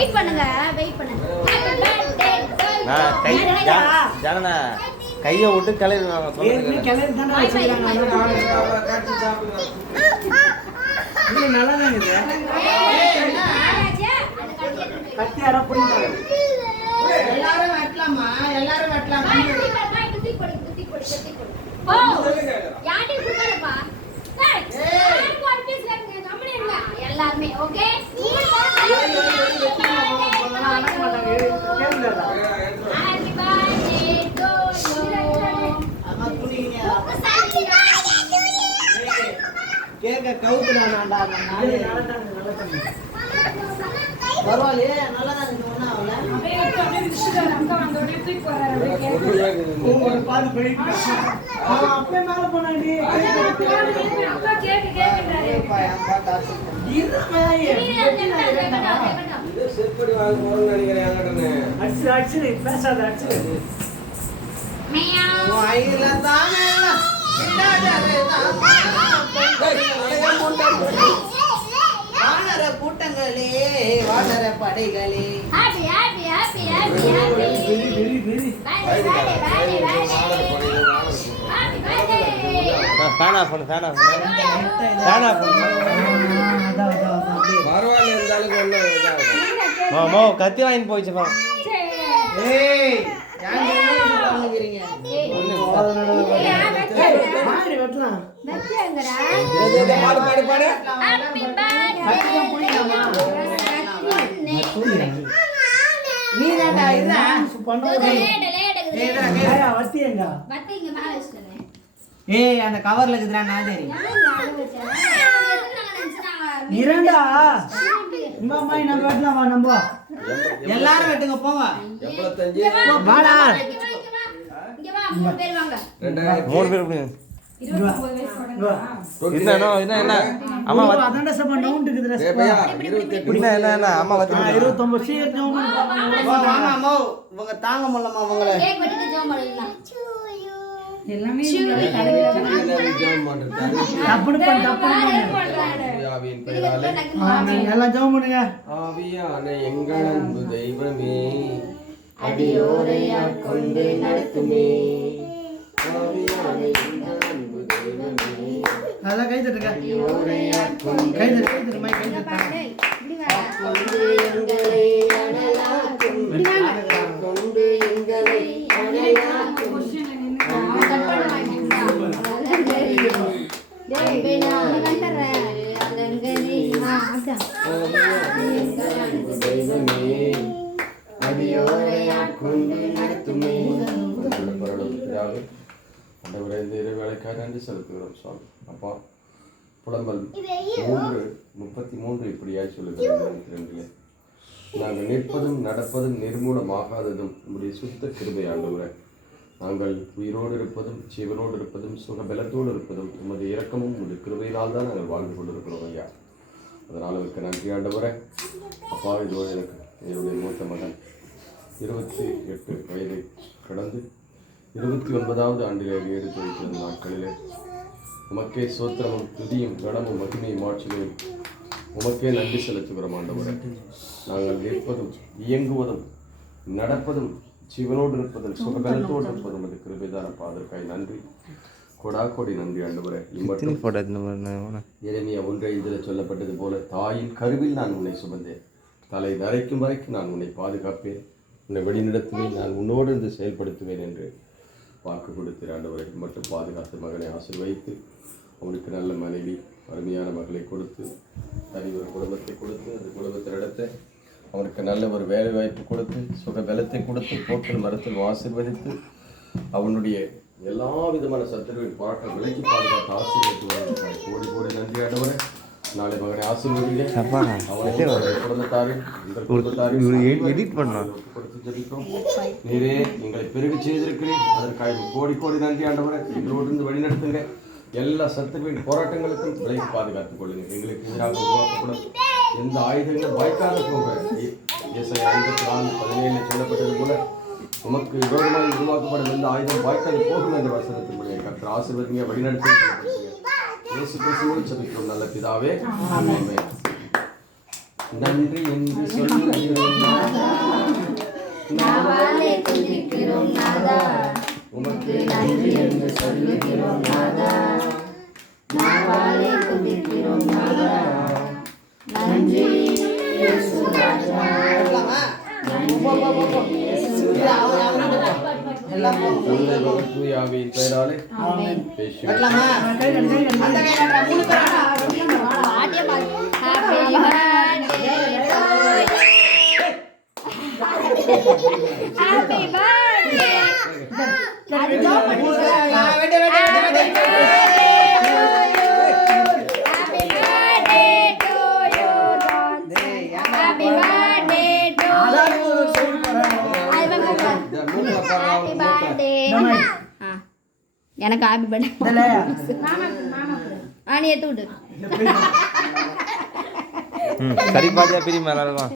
Wait பண்ணுங்க. கையை விட்டு கிளறி எல்லாரும் வெட்டலாமா? எல்லாரும் வெட்டலாமா? எல்லாருமே ஓகே. கேக்க கவுத்துறானாடா பரவாயில்லையே, நல்லா தான் இருக்கு. ஒன்றும் ஆகல. அப்படியே மேலே போனாடி பேசாத வானர கூட்டங்களே, வானர படைகளே. கத்தி வாங்கி போயிச்சுப்பா. அந்த கவர்ல இருக்குதுடா நான் தெரியும். எல்லாரும் வெட்டுங்க போங்க. 3 பேர் அம்மா இவங்க தாங்க முடியலமா அவங்கள. எல்லாம் ஜெபம் பண்ணுங்க. ஆவியான எங்கள் அன்பு தெய்வமே, அடியோரையா கொண்டு நடத்துமே. ஆவியான எங்கள் அன்பு தெய்வமே, அதெல்லாம் கை தட்டுங்க. அடியோரையா கொண்டு கை தட்டு மை கை தட்டு. கொண்டு எங்களை அடையாக்கும், கொண்டு எங்களை அடையாக்கும். தெய்வமே, அடியோரையா கொண்டு நடத்துமே. ஆண்டவரே, இந்த இறைவேளைக்காக நன்றி செலுத்துகிறோம் சுவாமி. அப்பா, புலம்பல் 3:33 இப்படியாய் சொல்லுகிறேன், நாங்கள் நிற்பதும் நடப்பதும் நிர்மூலமாகாததும் நம்முடைய சுத்த கிருபை ஆண்டவரே. நாங்கள் உயிரோடு இருப்பதும் ஜீவனோடு இருப்பதும் சுகபலத்தோடு இருப்பதும் உமது இரக்கமும் உமது கிருபையினால் தான் நாங்கள் வாழ்ந்து கொண்டிருக்கிறோம் ஐயா. அதனால் அவருக்கு நன்றி ஆண்டவரே. அப்பா, இதோ எனக்கு என்னுடைய மூத்த மகன் 28 வயதை கடந்து 29வது ஆண்டிலே எடுத்து வைக்கிற நாட்களிலே உமக்கே சோத்திரமும் துதியும் கடமும் மகிமையும் மாட்சிமையும் உமக்கே நன்றி செலுத்துகிறோம் ஆண்டவரே. நாங்கள் நிற்பதும் இயங்குவதும் நடப்பதும் ஜீவனோடு இருப்பதும் சுகபலத்தோடு இருப்பதும் அது கிருபைதானப்பா. அதற்காக நன்றி, கொடா கொடி நன்றி ஆண்டவரே. எரேமியா 1:5 சொல்லப்பட்டது போல, தாயின் கருவில் நான் உன்னை சுமந்தேன், தலை நரைக்கும் வரைக்கும் நான் உன்னை பாதுகாப்பேன், உன்னை வழிநடத்துவேன், நான் உன்னோடு இருந்து செயல்படுத்துவேன் என்று வாக்கு கொடுத்தீர் ஆண்டவரை. மட்டும் பாதுகாத்து மகனை ஆசீர்வதித்து அவனுக்கு நல்ல மனைவி அருமையான மகளை கொடுத்து தனி ஒரு குடும்பத்தை கொடுத்து அந்த குடும்பத்தை நடத்த அவனுக்கு நல்ல ஒரு வேலை வாய்ப்பு கொடுத்து சுகபலத்தை கொடுத்து போக்கல் மரத்தில் ஆசீர்வதித்து அவனுடைய எல்லா விதமான சத்துருவின் போராட்டம் விலக்கி பாதுகாத்து ஆசீர்வதித்து கோடி கோடி நன்றி ஆண்டவரை. நாளை மகனை ஆசீர்வதிங்க. நீரே எங்களை பெருகி செய்திருக்கிறேன், அதற்காக கோடி கோடி நன்றி ஆண்டவரை. எங்களோடு இருந்து வழிநடத்துங்க. எல்லா சத்துருவின் போராட்டங்களுக்கும் விலகி பாதுகாத்துக் கொள்ளுங்க. எங்களுக்கு எதிராக உருவாக்கப்படும் எந்த ஆயுதங்களும் வாய்க்காத போக ஏசாயா 54:17 சொல்லப்பட்டது போல உமக்கு விரோதமாக உருவாக்கப்படும் எந்த ஆயுதம் வாய்க்காது போகும் என்ற வசனத்தினுடைய கர்த்தர் ஆசீர்வதிங்க, வழிநடத்தி இயேசு கிறிஸ்துவோடு ஜெபிக்கிறோம் நல்ல பிதாவே, ஆமென். நன்றி என்று சொல்லுகிறோம் நாதா. நாவாலே துதிக்கிறோம் நாதா, உமக்கு நன்றி என்று சொல்லுகிறோம் நாதா. நாவாலே துதிக்கிறோம் நாதா, நன்றி இயேசு ராஜா. தந்தை மகன் தூய ஆவியின் பெயராலே ஆமென். பேசுகிறோம். Happy birthday. அது ஜாப் பண்ணுங்க. Happy birthday to you, John. Happy birthday to you. அது வாங்க. இந்த மூக்குல பாரு, Happy அவங்க மூக்குல. birthday. எனக்கு ஹாப்பி பர்த்டே. நீ எடுத்து விடு. ம் சரி பாதியா பிரி மேலே இருக்கும்